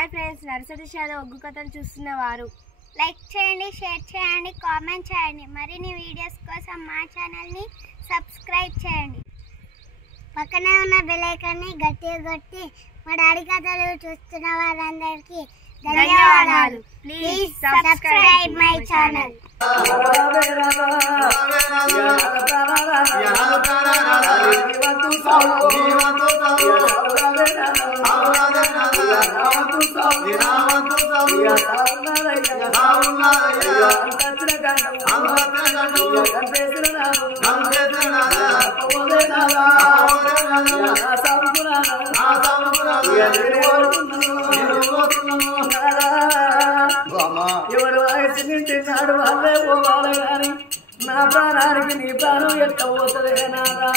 Hi friends, nursery shallow ఒగ్గు కథలు చూస్తున్నవారు like చేయండి, share చేయండి, కామెంట్ చేయండి. మరిన్ని వీడియోస్ కోసం మా ఛానల్ని సబ్స్క్రైబ్ చేయండి. పక్కనే ఉన్న బెల్ ఐకాన్ని గట్టిగా కొట్టి మా డాడీ కథలు చూస్తున్న వారందరికీ ధన్యవాదాలు. Please subscribe my channel. ఎవరు వయసు నింటినాడు వాళ్ళే పోవాలి గాని నా ప్రాణానికి నీ ప్రాణం ఎట్ట పోతుంది నాదా.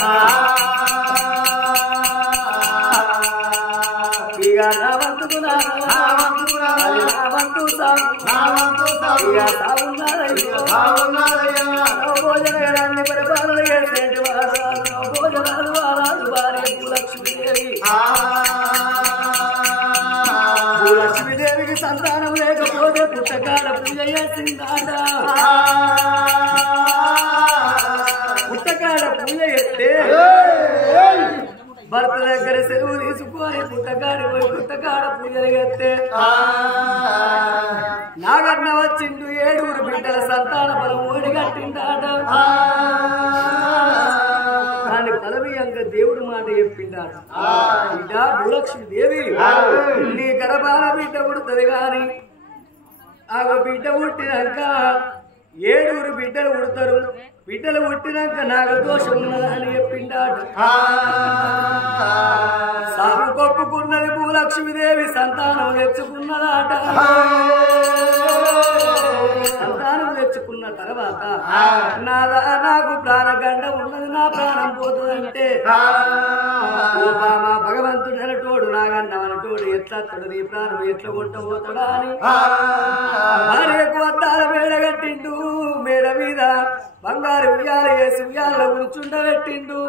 ఇక నా వంతుకు నా వంతు భోజనాన్ని పరిపాలన చేసేటి భోజనాలు వారాలు భార్య భూలక్ష్మీదేవి. భూలక్ష్మీదేవికి సంతానం లేకపోతే పుట్టకాల పూజ చేసిందాట. పుట్టకాల పూజ చేస్తే భర్త దగ్గర సెలవు తీసుకొని పుట్టకాడి పోయి పుట్టకాడ పూజలు చేస్తే నాగన్న వచ్చిండు 7 బిడ్డల సంతాన బలం ఓడిగట్టిందాట. దాని బలమీయంగా దేవుడు మాట చెప్పిందాట. బిడ్డ భూలక్ష్మీదేవి, నీ గర్భాల బిడ్డ పుడుతుంది గాని ఆ బిడ్డ పుట్టినాక 7 బిడ్డలు పుడతారు. బిడ్డలు పుట్టినాక నాగదోషం ఉన్నదని చెప్పిండాట. సాగు కొప్పుకున్నది భూలక్ష్మీదేవి, సంతానం తెచ్చుకున్నదాట. సంతానం తెచ్చుకున్న తర్వాత నాకు ప్రాణగండ ఉన్నది, నా ప్రాణం పోతుందంటే మా భగవంతుడు అనటోడు నాగన్న అనటోడు ఎట్లత్తడు, నీ ప్రాణం ఎట్లా కొంట పోతాడా అని భార్యకు అద్దాల మేడ కట్టిండు. మేడ మీద బంగారు ఉయ్యాల వేసి ఉయ్యాల కూర్చుండబెట్టిండు.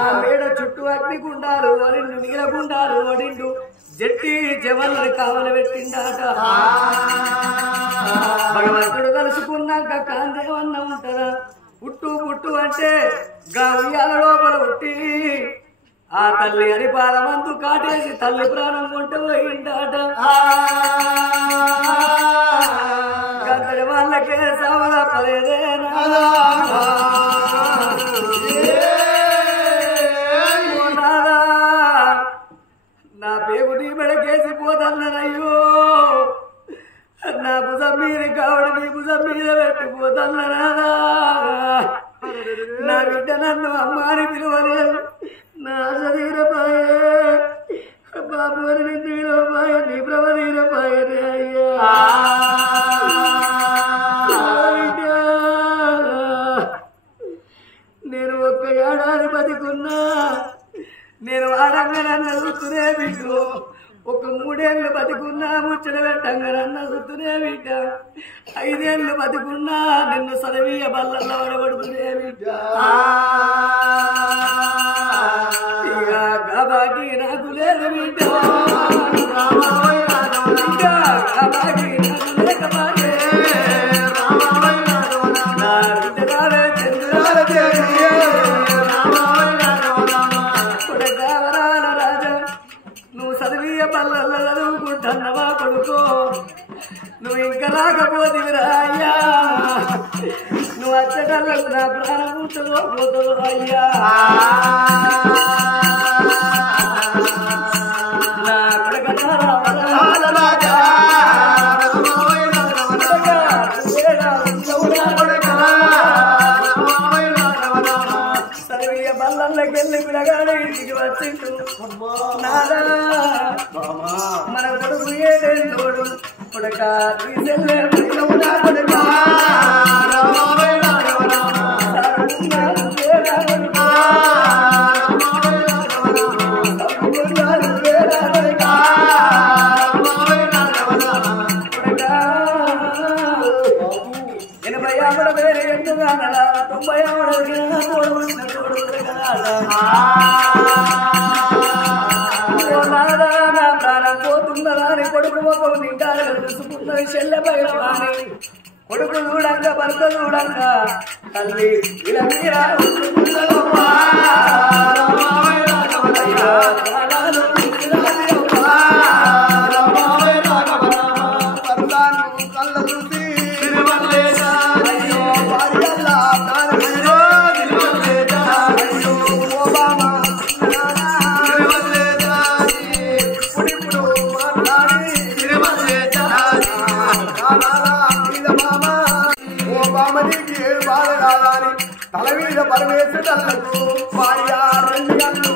ఆ మేడ చుట్టూ అగ్ని గుండాలు వడిండు, నీల గుండాలు వడిండు, జట్టి జవన్లు కావలి పెట్టిండాట. భగవంతుడు కలుసుకున్నాక కాందేవన్న ఉంటదా? పుట్టు పుట్టు అంటే గా ఉయ్యాల లోపల పుట్టి ఆ తల్లి హరిపాల మందు కాటేసి తల్లి ప్రాణం కొంట పోయిండాట. గంటడి వాళ్ళకే సవల పదేదేనా నా పేగు నీ మెడకేసి పోతన్ననయ్యో, నా భుజం మీద కావడ నీ భుజం మీద పెట్టిపోతన్ననా. నా బిడ్డ నన్ను అమ్మాని పిలువలేదు, నా శరీరపాయే బాబు అని నిన్ను విలువపాయ, నీ ప్రభ నీరపాయనే అయ్యా. నేను 1 ఏడాది బతికున్నా, నేను ఆడంగా నన్ను చూస్తూనే బిడ్డు. 1 3 ఏళ్ళు బతికున్నా, ముచ్చట పెట్టంగా నన్ను చూస్తూనే బిడ్డ. 5 ఏళ్ళు బతికున్నా, నిన్ను సరవీయ బల్లల్లో పడగొడుతూనే బిడ్డ. ఇక గాబాకి నాకు లేదు బిడ్డ, గాబాకి నాకు లేకపాటే నా బిడ్డ రాలే చంద్రాల కొడగావరాల రాజా, నువ్వు చదివీయ పల్లెల్లో చదువుకుంటున్నవా కొడుకో? నువ్వు ఇంకా రాకపోతివిరా అయ్యా, నువ్వు అచ్చటల్లకు నా ప్రాణం ఉంటుందో పోతుందో అయ్యా. నా కొడగ సరివీయ బల్లకెళ్ళి పిలగాడ ఇంటికి వచ్చిండు. నాదా మన కొడుకు 7 ఏళ్ళోడు కొడక తీసెల్లే కొడుక నాదా నా ప్రాణం పోతున్నదా అని కొడుకు ముఖం నిండారు చూసుకున్నది చెల్లె బయలవాణి కొడుకు చూడంగా భర్త చూడంగా తల్లి ఇలా మీరా తల మీద పరమేశ్వరులకు భార్య రెండు గంటలు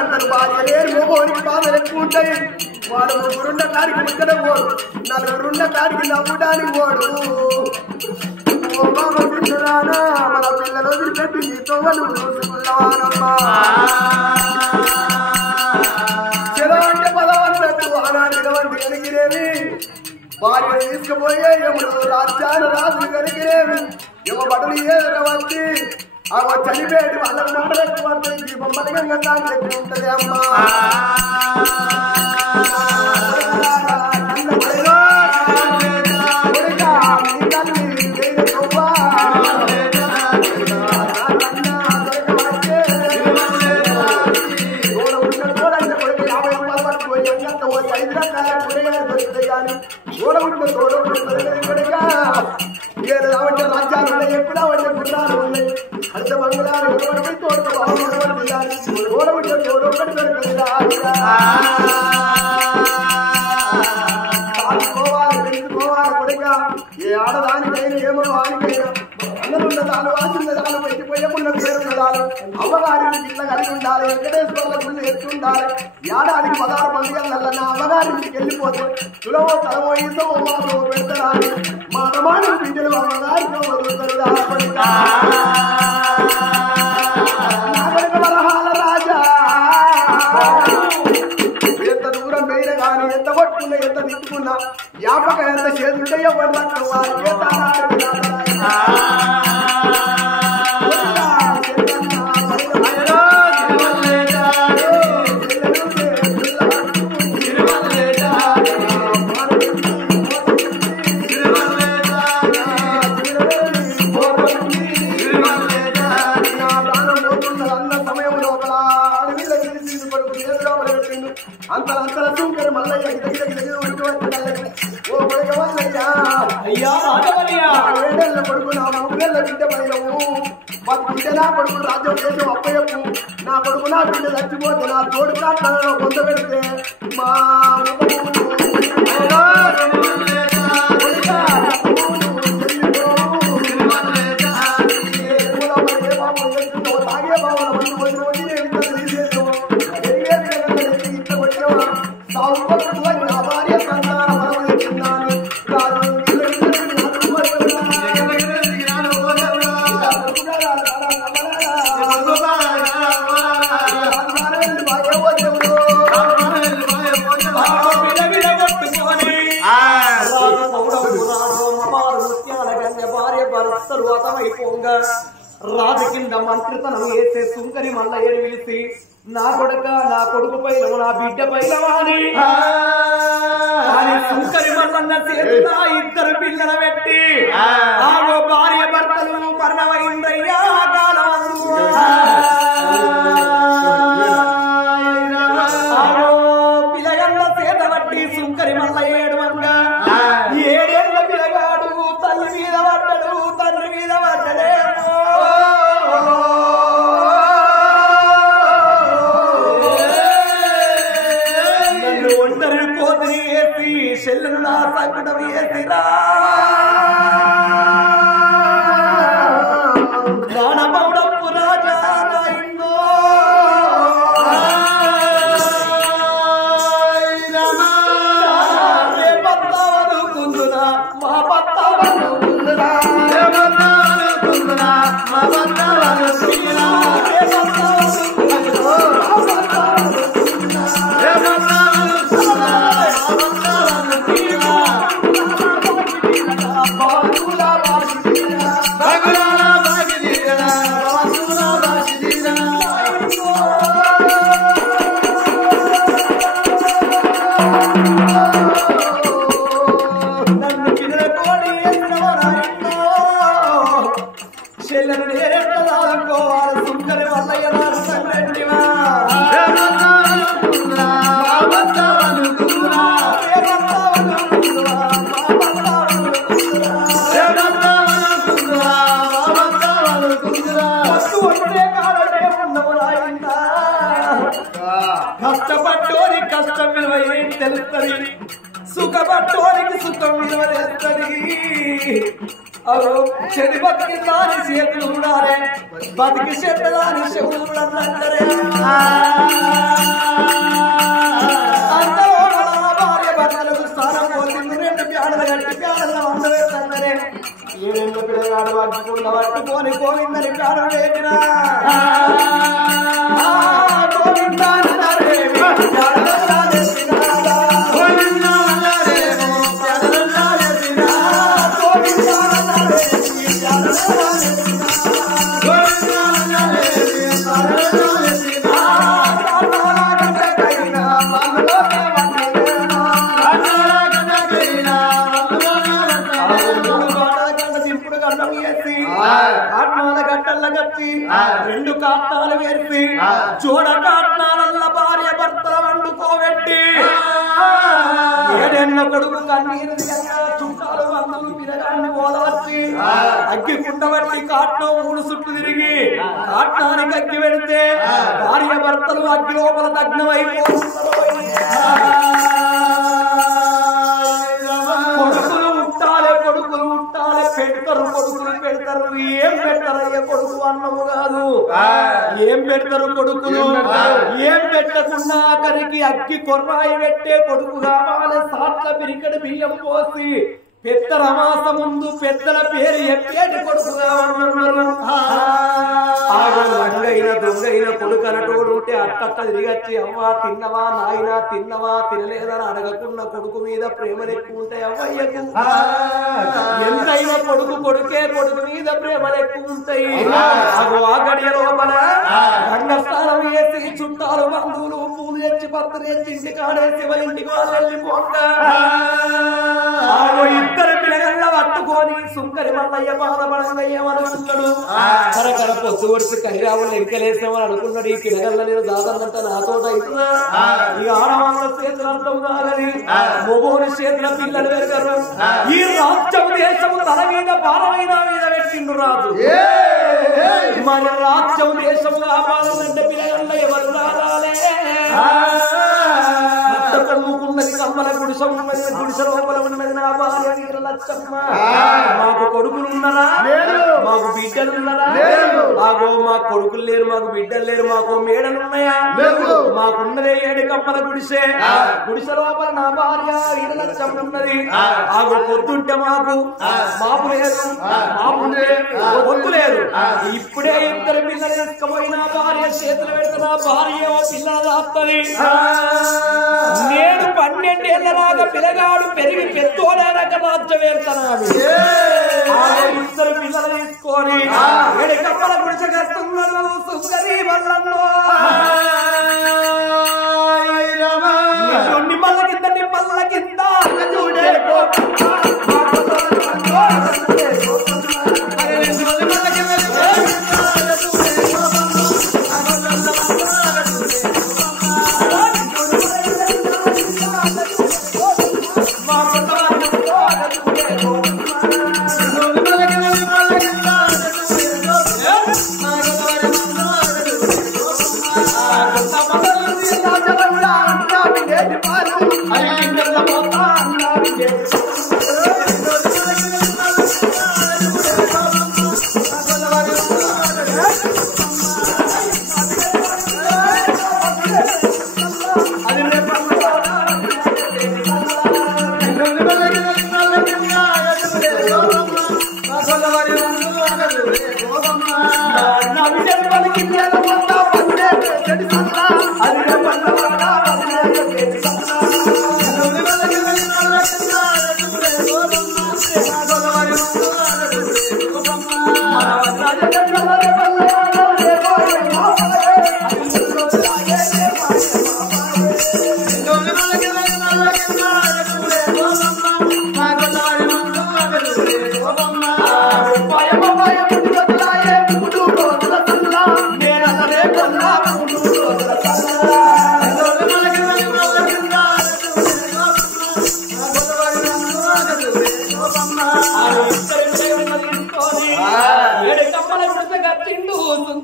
అంటారు భార్య లేని మొగోనికి బాధలు ఎక్కువ ఉంటాయి వాడు ముగ్గురున్న కాడికి ముచ్చట పోడు నలుగురున్న కాడికి నవ్వడానికి పోడు మన పిల్లలు వదిలిపెట్టి నీతో చూసుకున్నావానమ్మా చెలో అంటే పదవన్నట్టు ఆనాడు ఇటువంటి కలిగిరేవి భార్య తీసుకుపోయే ఎముడు రాజ్యాన రాజులు కలిగిరేవి ఎవ బడులు ఏదైనా వచ్చి అవ చనిపోయేది వాళ్ళ మాటలు ఎక్కువ బొమ్మలిగంగా దాని ఎక్కువ ఉంటుంది అమ్మా రాజ్యాలు ఎప్పుడు గుర్రాలు ఉన్నాయి அடுத்த மங்களாறு தோட்ட ఏ ఆడదానికైనా ఏమో వానికైనా అన్నలున్నదాలు ఆశున్నదాలు పెట్టిపోయేమున్న పేరున్నదాలు అమ్మగారికి ఇట్లా కలిగి ఉండాలి వెంకటేశ్వర్ల గుళ్ళు ఎత్తుండాలి ఏడాదికి 16 పండుగల నా అమ్మగారికి వెళ్ళిపోతే తులవో తలవో ఇదో మాతో పెడతారా మా అమ్మాడు బిడ్డలు అమ్మగారితో వదులుతారు వరహాల రాజా ఎంత దూరం పోయినా కానీ ఎంత పట్టుకున్నా ఎంత తిట్టుకున్నా యాపక ఎంత చేతుంటాయో అంతల చూకరు మల్లయ్య ఓ మల్లయ్య అయ్యా ఏడేళ్ళ కొడుకు నా 3 ఏళ్ళ బిడ్డ పైనవు మా బిడ్డ నా కొడుకు రాజ్యం దేశం అప్పయ్యకు నా కొడుకు నా బిడ్డ చచ్చిపోతే నా తోడు కాట్లలో పొంద పెడితే మా తాగే బాబు రాజు కింద మంత్రితనం వేసే సుంకరి మల్లయ్యని పిలిచి నా కొడుకు పైన నా బిడ్డ పైలవాని సుంకరి మల్లన్న చేతుల 2 పిల్లల పెట్టి ఆగో భార్య భర్తలు పర్ణమైందయ్యా ఆగో పిల్లగల్ల చేత బట్టి సుంకరి మల్లయ్య ఏడువంగా 7 ఏళ్ల పిల్లగాడు తల్లి మీద పడ్డాడు తండ్రి మీద పడ్డడే ఒంటరి పోతుని వేసి చెల్లెను నా సంకటం వేసిరా దానపౌడప్పు రాజా రాయిందో కుందునా మా పత్తావను కుందునా మా పత్తావను కట్టు ఉంటే కాలనే ఉండవు నాయన కష్టపడ్డోని కష్టం విలువ ఏం తెలుస్తుంది సుఖపడ్డోనికి సుఖం విలువ తెలుస్తుంది అవు చెడి బతికి దాని చేతులు ఉండాలి బతికి చెడ్డ దాని చెవులు ఉండాలంటారే భార్య భర్తలకు స్థానం పోతుంది 2 ప్యాడలు కట్టి ప్యాడల్లో అందరేస్తారే ఏడెండ్ల పిల్లగాడు పట్టుకున్న పట్టుకొని గోవిందని ప్యాడలు వేపినా కాట్నాల గట్టల్ల కట్టి 2 కాట్నాలు వేసి చూడ కాట్నాలల్ల భార్య భర్తల వండుకోబెట్టి 7 ఏళ్ల కొడుకు కన్నీరు చుట్టాలు బంధువులు పిల్లగాన్ని ఓదవచ్చి అగ్గి కుండబట్టి కాట్నం 3 చుట్టూ తిరిగి కాట్నానికి అగ్గి పెడితే భార్య భర్తలు అగ్గి లోపల దగ్నమైపోతున్నారు కొడుకులు ఉంటాలే పెడతారు కొడుకులు పెడతారు ఏం పెడతారయ్య కొడుకు అన్నము కాదు ఏం పెడతారు కొడుకులు ఏం పెట్టకుండా ఆఖరికి అగ్గి కొర్రాయి పెట్టే కొడుకు కావాలి సాట్ల పిరికడి బియ్యం పోసి పెద్దల మాస ముందు పెద్దల పేరు ఎప్పేటి కొడుకుగా ఉన్నారు లంగైన దొంగైన కొడుకు అనటోడు ఉంటే అట్టట్ట తిరిగచ్చి అవ్వా తిన్నవా నాయనా తిన్నవా తినలేదని అడగకున్న కొడుకు మీద ప్రేమలు ఎక్కువ ఉంటాయి అవ్వయ్యకు ఎంతైనా కొడుకే కొడుకు మీద ప్రేమలు ఎక్కువ ఉంటాయి అగో ఆ గడియ లోపల రంగస్థానం వేసి చుట్టాలు బంధువులు పూలు తెచ్చి పత్ర తెచ్చి ఇంటి కాడేసి ఇంటికి వాళ్ళు వెళ్ళిపోక ఇద్దరు పిల్లగల్ల పట్టుకొని సుంకరి మల్లయ్య బాధపడయ్యమనుకున్నాడు కరకర పొద్దు కొడుకు కరిరావులు ఎంకలేసామని అనుకున్నాడు ఈ పిల్లగల్ల నేను దాదానంట నాతోట అవుతున్నా ఈ ఆడవాళ్ళ చేతులు అర్థం కాదని మొగోని చేతుల పిల్లలు పెరగరు ఈ రాజ్యం దేశము తల మీద భారమైన మీద పెట్టిండు రాజు మన రాజ్యం దేశము కావాలంటే పిల్లగల్ల ఎవరు రాలే కమ్ముకున్నది కమ్మల గుడిసె ఉన్నది గుడిసె లోపల ఉన్నది నా భార్య లచ్చమ్మ మాకు కొడుకులు ఉన్నారా మాకు బిడ్డలు ఉన్నారా మాకు మా కొడుకులు లేరు మాకు బిడ్డలు లేరు మాకు మేడలు ఉన్నాయా మాకున్నదే 7 కమ్మల గుడిసె లోపల నా భార్య లచ్చమ్మ ఉన్నది ఆగు పొద్దుంటే మాకు మాపు లేదు పొద్దు లేదు ఇప్పుడే 2 పిల్లలు తీసుకుపోయి నా భార్య చేతులు పెడితే నా భార్య పిల్లలు దాస్తది నేను 12 ఏళ్లలాగా పిల్లగాడు పెరిగి పెద్దోడాక రాజ్యం వేస్తాను 2 పిల్లలు తీసుకొని 7 కమ్మల గుడిసె కడుతున్నారు సుందరి వల్లలో నిమ్మల కింద చూడే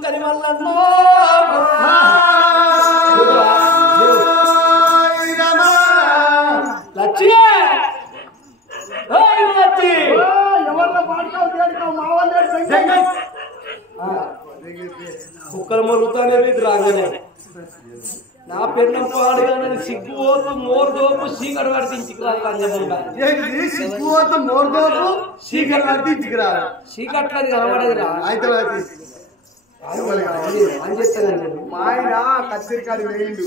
సుంకరి మల్లన్నో లక్ష్మి కుక్కలు మొరుగుతానే రాగానే నా పెన్నం పాడుగానని సిగ్గుపోతూ మోర్దోపు సీకడు కడిపించుకురా సిగ్గుపోతూ మోర్దోపు సీకడు కడిపించుకురా సీకట్లది కనబడేదిరా అని చెప్తానండి మా ఆయన కచ్చరికాడు వేయండు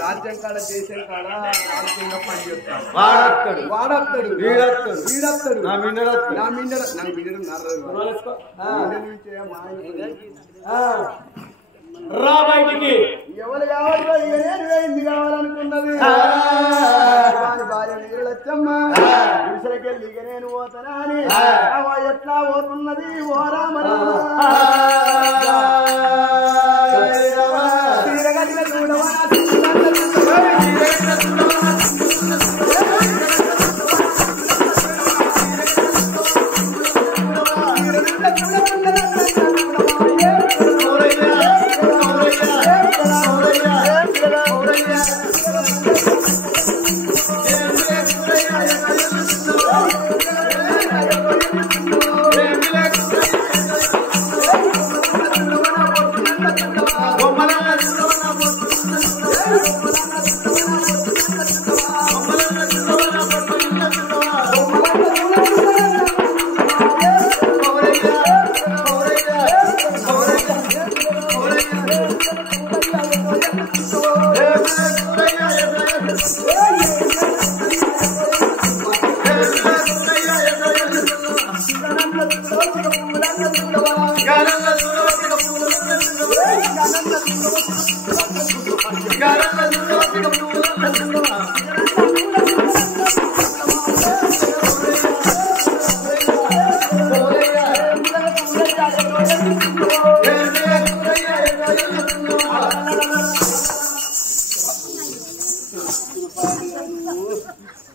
రాజ్యం కాడ దేశం కాడ రాజ్యంగా పని చేస్తాడు వాడతాడు వీడస్తాడు నా మిండడు నాకు మిండడం రా బయటికి ఎవరు కావాలో ఇవేంది కావాలనుకున్నది భార్య నీరు వచ్చమ్మ విసరకెళ్ళి ఇక నేను పోతానా అని ఎట్లా పోతున్నది ఓరా మరి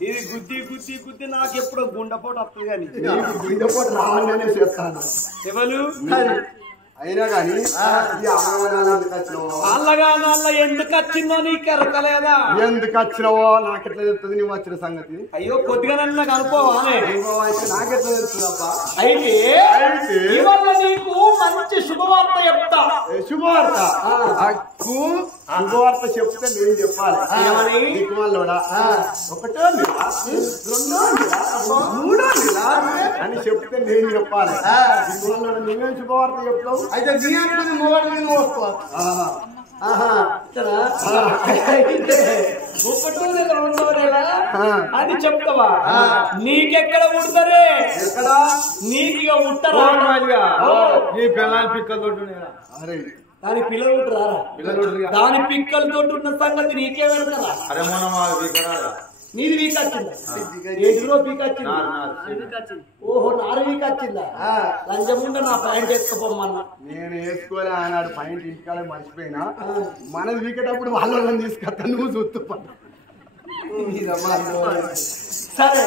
ఇది గుద్ది గుద్ది గుద్ది నాకెప్పుడో గుండెపోటు వస్తుంది కానీ గుండెపోటు రావాలనే చెప్తాను ఎవరు అయినా కానీ అల్లగా నల్ల ఎందుకు వచ్చిందో నీకు ఎరకలేదా ఎందుకు వచ్చినావో నాకెట్లా చెప్తుంది నువ్వు వచ్చిన సంగతి అయ్యో కొద్దిగా నన్ను కనుకోవానే నాకెట్లా తెలుస్తుందబ్బా అయితే ఇవాళ నీకు మంచి శుభవార్త చెప్తా శుభవార్త శుభవార్త చెప్తే నేను చెప్పాలి నీకు వాళ్ళోడా ఒకటో రెండో మూడో అని చెప్తే నేను చెప్పాలి నువ్వేం శుభవార్త చెప్తావు అయితే నీ మొబైల్ మీద వస్తావా అది చెప్తావా నీకెక్కడ ఉడతారే నీకు ఇక ఉట్టరా నీ పిల్లలు పిక్కలు అరే దాని పిల్లలు రారా దాని పిక్కలతో ఉన్న సంగతి నీకే పెడతారా అరే మనం నీది వీక్ వచ్చిందా ఏడులో వీక్ వచ్చింది ఓహో నారు వీక్ వచ్చిందా లంచముండ నా ప్యాంట్ వేసుకోమన్నా నేను వేసుకోలే ఆనాడు పాయింట్ ఇంటికాలే మర్చిపోయినా మనది వీకేటప్పుడు వాళ్ళని తీసుకొస్తా నువ్వు చూస్తూ సరే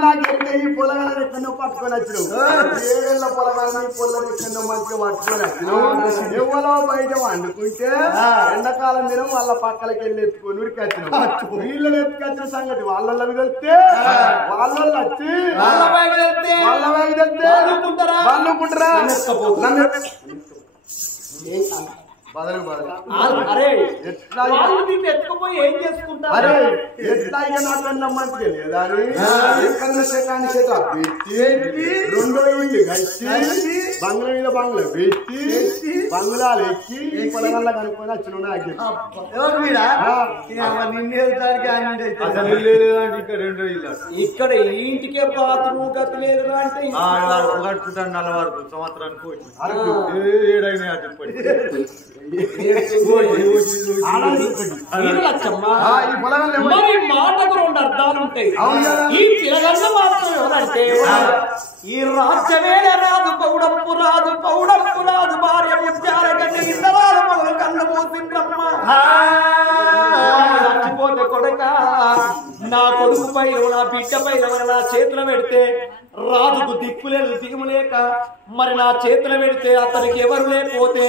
నాకెట్టే ఈ పొలగాలను ఎక్కడో పట్టుకొని వచ్చినావు 7 ఏళ్ల పొలగాలని పొలం ఎక్కడో మంచిగా పట్టుకొని వచ్చినావు ఎవరో బయట వండుకుంటే ఎండాకాలం దినం వాళ్ళ పక్కలకి వెళ్ళి ఎత్తుకొని ఉరికి వచ్చినావు వీళ్ళని ఎత్తుకొచ్చిన సంగతి వాళ్ళ వెళ్తే వాళ్ళ వచ్చి వాళ్ళ వాళ్ళుకుంటారా బదలు అరే ఎట్లా ఎత్తుకుపోయి ఏం చేసుకుంటారు అరే ఎట్లా ఇక నాకన్నా మంచిగా లేదా ఎక్కడన్నా సెకండ్ చేత పెట్టి రెండో ఇల్లు కట్టి బంగ్లా మీద బంగ్లా పెట్టి బంగ్లాలు ఎక్కి ఈ పొలగల్ల కనుక్కొని వచ్చిన ఇక్కడ ఇంటికే బాత్రూమ్ గతి లేదు అంటే కట్టుకుంటాను 4 సంవత్సరానికి మరి మాటకు 2 అర్థాలు ఉంటాయి ఈ పిల్లగన్న మాత్రం ఎవరంటే ఈ రాజ్యమేడ రాదు పౌడంపు రాదు భార్య ముత్యాల గంట ఇందరాలు మగలు కన్న మూసిండ్రమ్మ కొడుకు పైన నా బిడ్డ పైన నా చేతిలో పెడితే రాజుకు దిక్కులేదు దిగుములేక మరి నా చేతిలో పెడితే అతనికి ఎవరు లేకపోతే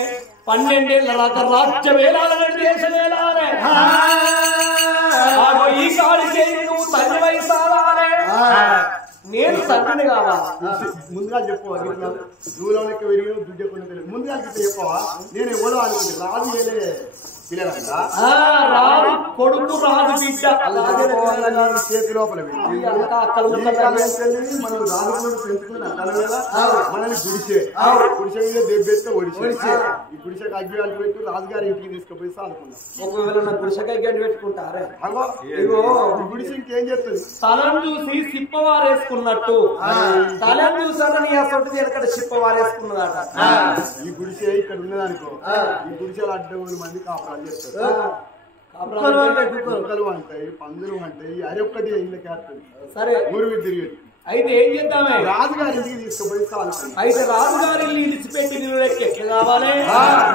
12 ఏళ్ల రాజ్యం వేలాలని దేశం వేలాలే ఈ కాడికి నువ్వు తండ్రి వయసాలే నేను తండ్రిని కావాలా ముందుగా చెప్పవా దూరంలోకి విరిగి దుడ్డకుండా ముందుగా చెప్పవా నేను ఎవరో అనుకుంటే రాజు వేలే రాజు కొడుకు రాజు బిడ్డ చేతి లోపల మనం రాజు మనల్ని గుడిసే గుడిసే దెబ్బెత్తే ఒడిసే ఈ గుడిసెకి అగ్గివాళ్ళు పెట్టి రాజుగారి ఇంటికి తీసుకుపోయి సాదుకున్నాం. ఒకవేళ నా గుడిసెకి గడ్డి పెట్టుకుంటారే అగో ఇగో ఈ గుడిసె ఇంకేం చేస్తుంది తలం చూసి సిప్పవారేసుకున్నట్టు తలం చూసారని అసలు ఎక్కడ సిప్పవారేసుకున్నదట. ఈ గుడిసె ఇక్కడ ఉన్నదనుకో ఈ గుడిసెలు అడ్డ మంది కాపురాలు కుక్కలు అంటాయి పందులు అంటాయి అరే ఒక్కటి ఇళ్ళకి వేస్తుంది. సరే ఊరు తిరిగి అయితే ఏం చేద్దామే రాజుగారి ఇంటికి తీసుకుపోయి అయితే రాజుగారి ఇడిచిపెట్టి నువ్వు ఎట్లా కావాలి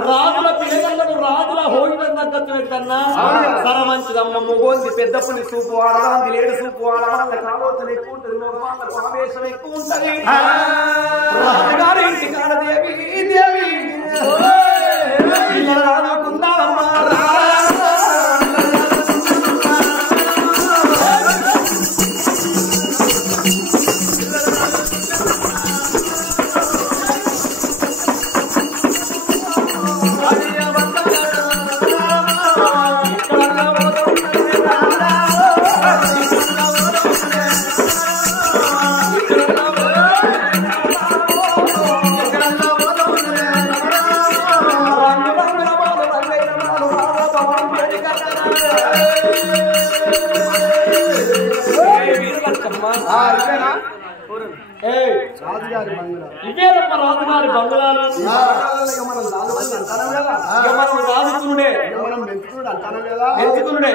రాజుల పిల్లలను రాజుల హోయితం తగ్గట్టు పెట్టన్నా సర మంచిదమ్మ మొగోంది పెద్ద పులి సూపు ఆడదాంది లేడు సూపు ఆడవాళ్ళ ఆలోచన ఎక్కువ ఉంటుంది మగవాళ్ళకు ఆవేశం ఎక్కువ ఉంటది. రాజుగారి ఇంటి కాడ దేవి దేవి రానుకుందామమ్మా రాజుగారి ఇవేరమ్మ రాజుగారి బంగ్లాలు మనం రాజుకునుడే మనం మెంతుడు అంటాను కదా ఎందుకునుడే